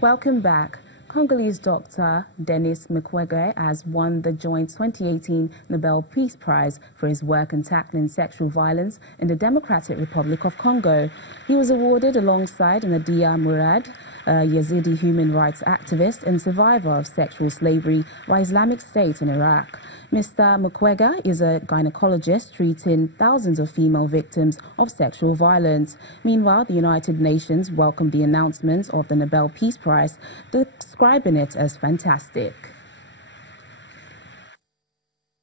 Welcome back. Congolese doctor Denis Mukwege has won the joint 2018 Nobel Peace Prize for his work in tackling sexual violence in the Democratic Republic of Congo. He was awarded alongside Nadia Murad, a Yazidi human rights activist and survivor of sexual slavery by Islamic State in Iraq. Mr. Mukwege is a gynecologist treating thousands of female victims of sexual violence. Meanwhile, the United Nations welcomed the announcement of the Nobel Peace Prize, describing it as fantastic.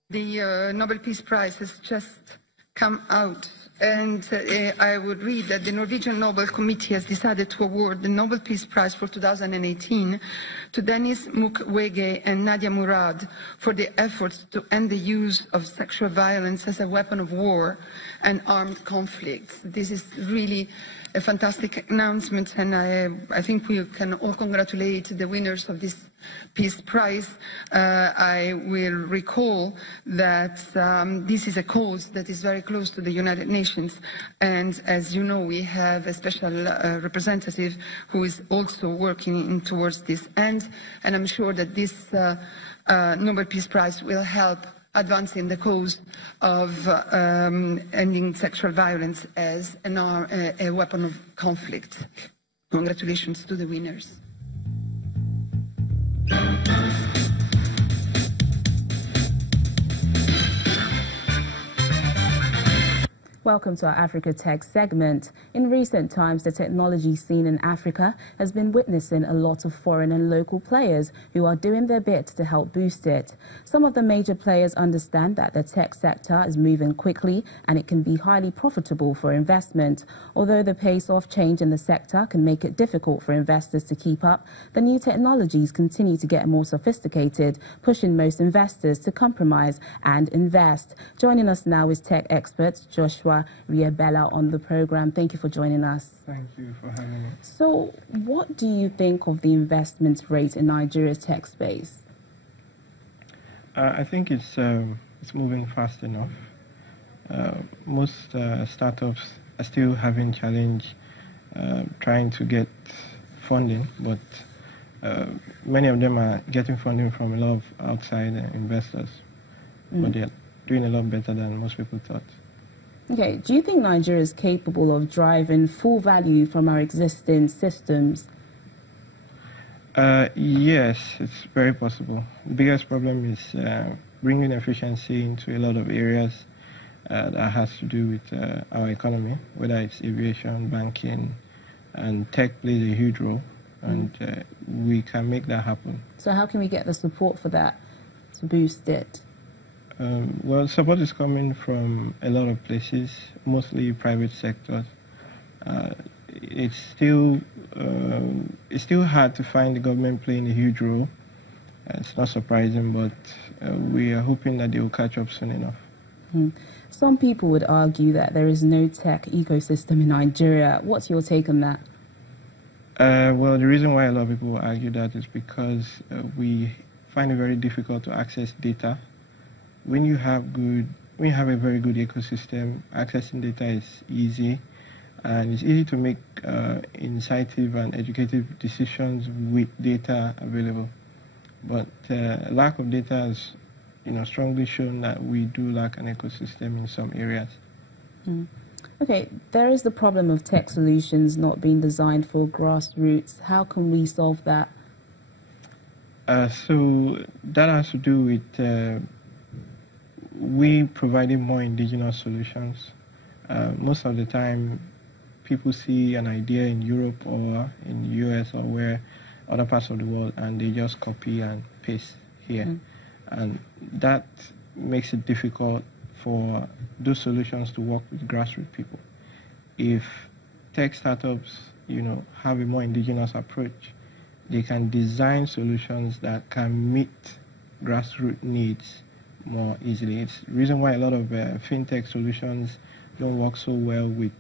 The Nobel Peace Prize has just come out, and I would read that the Norwegian Nobel Committee has decided to award the Nobel Peace Prize for 2018 to Denis Mukwege and Nadia Murad for their efforts to end the use of sexual violence as a weapon of war and armed conflicts. This is really a fantastic announcement, and I think we can all congratulate the winners of this Peace Prize. I will recall that this is a cause that is very close to the United Nations, and as you know, we have a special representative who is also working towards this end, and I'm sure that this Nobel Peace Prize will help advancing the cause of ending sexual violence as a weapon of conflict. Congratulations to the winners. Welcome to our Africa Tech segment. In recent times, the technology scene in Africa has been witnessing a lot of foreign and local players who are doing their bit to help boost it. Some of the major players understand that the tech sector is moving quickly and it can be highly profitable for investment. Although the pace of change in the sector can make it difficult for investors to keep up, the new technologies continue to get more sophisticated, pushing most investors to compromise and invest. Joining us now is tech expert Joshua Riabella on the program. Thank you for joining us. Thank you for having me. So, what do you think of the investment rate in Nigeria's tech space? I think it's moving fast enough. Most startups are still having challenge trying to get funding, but many of them are getting funding from a lot of outside investors. But they're doing a lot better than most people thought. Okay, do you think Nigeria is capable of driving full value from our existing systems? Yes, it's very possible. The biggest problem is bringing efficiency into a lot of areas that has to do with our economy, whether it's aviation, banking, and tech plays a huge role, and we can make that happen. So how can we get the support for that to boost it? Well, support is coming from a lot of places, mostly private sectors. It's still hard to find the government playing a huge role. It's not surprising, but we are hoping that they will catch up soon enough. Some people would argue that there is no tech ecosystem in Nigeria. What's your take on that? Well, the reason why a lot of people argue that is because we find it very difficult to access data. When you have a very good ecosystem, accessing data is easy, and it's easy to make incisive and educative decisions with data available. But lack of data has, strongly shown that we do lack an ecosystem in some areas. Okay, there is the problem of tech solutions not being designed for grassroots. How can we solve that? So that has to do with we providing more indigenous solutions. Most of the time, people see an idea in Europe or in the US or where other parts of the world, and they just copy and paste here. And that makes it difficult for those solutions to work with grassroots people. If tech startups, have a more indigenous approach, they can design solutions that can meet grassroots needs more easily. It's the reason why a lot of fintech solutions don't work so well with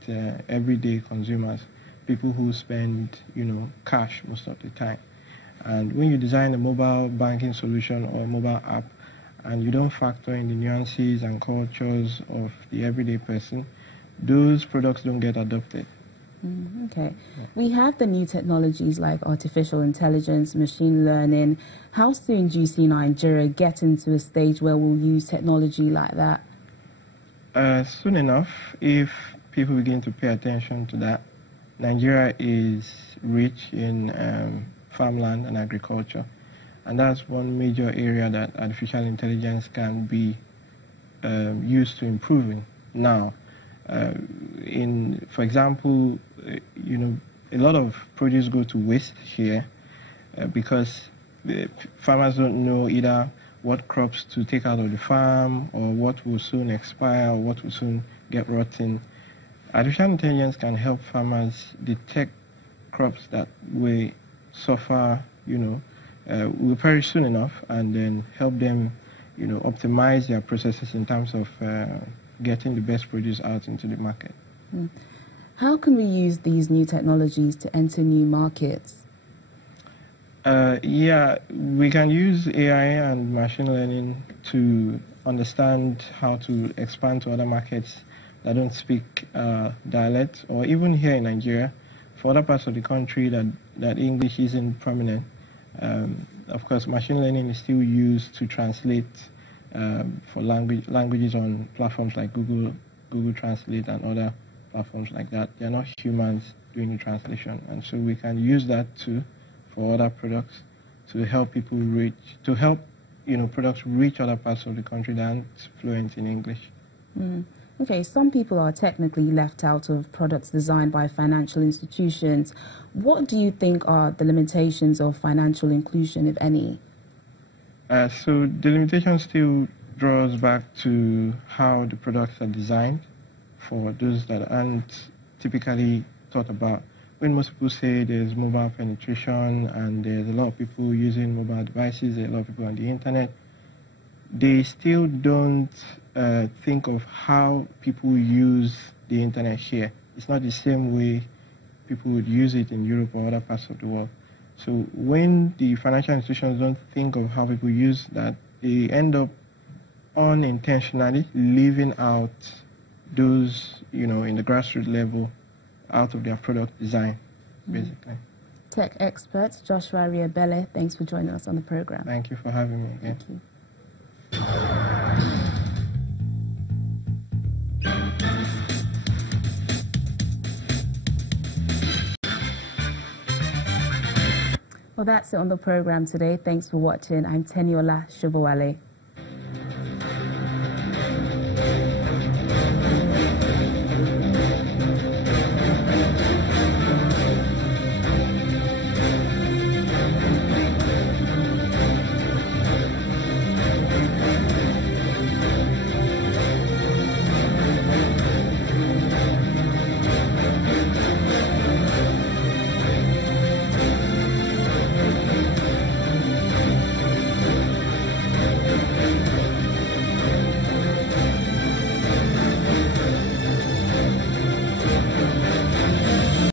everyday consumers, people who spend, cash most of the time. And when you design a mobile banking solution or a mobile app, and you don't factor in the nuances and cultures of the everyday person, those products don't get adopted. Okay. We have the new technologies like artificial intelligence, machine learning. How soon do you see Nigeria getting to a stage where we'll use technology like that? Soon enough, if people begin to pay attention to that. Nigeria is rich in farmland and agriculture, and that's one major area that artificial intelligence can be used to improving now. For example, a lot of produce go to waste here because the farmers don't know either what crops to take out of the farm or what will soon expire or what will soon get rotten. Artificial intelligence can help farmers detect crops that will suffer, will perish soon enough, and then help them, optimize their processes in terms of getting the best produce out into the market. How can we use these new technologies to enter new markets? We can use AI and machine learning to understand how to expand to other markets that don't speak dialect, or even here in Nigeria, for other parts of the country that English isn't prominent. Of course, machine learning is still used to translate for languages on platforms like Google Translate and other platforms like that. They're not humans doing the translation, and so we can use that too for other products to help people products reach other parts of the country that aren't fluent in English. Okay, some people are technically left out of products designed by financial institutions. What do you think are the limitations of financial inclusion, if any? So the limitation still draws back to how the products are designed for those that aren't typically thought about. When most people say there's mobile penetration and there's a lot of people using mobile devices, there's a lot of people on the internet, they still don't think of how people use the internet here. It's not the same way people would use it in Europe or other parts of the world. So when the financial institutions don't think of how people use that, they end up unintentionally leaving out those, in the grassroots level out of their product design, basically. Tech expert Joshua Ariabelle, thanks for joining us on the program. Thank you for having me again. Thank you. Well, that's it on the program today. Thanks for watching. I'm Teniola Shobowale.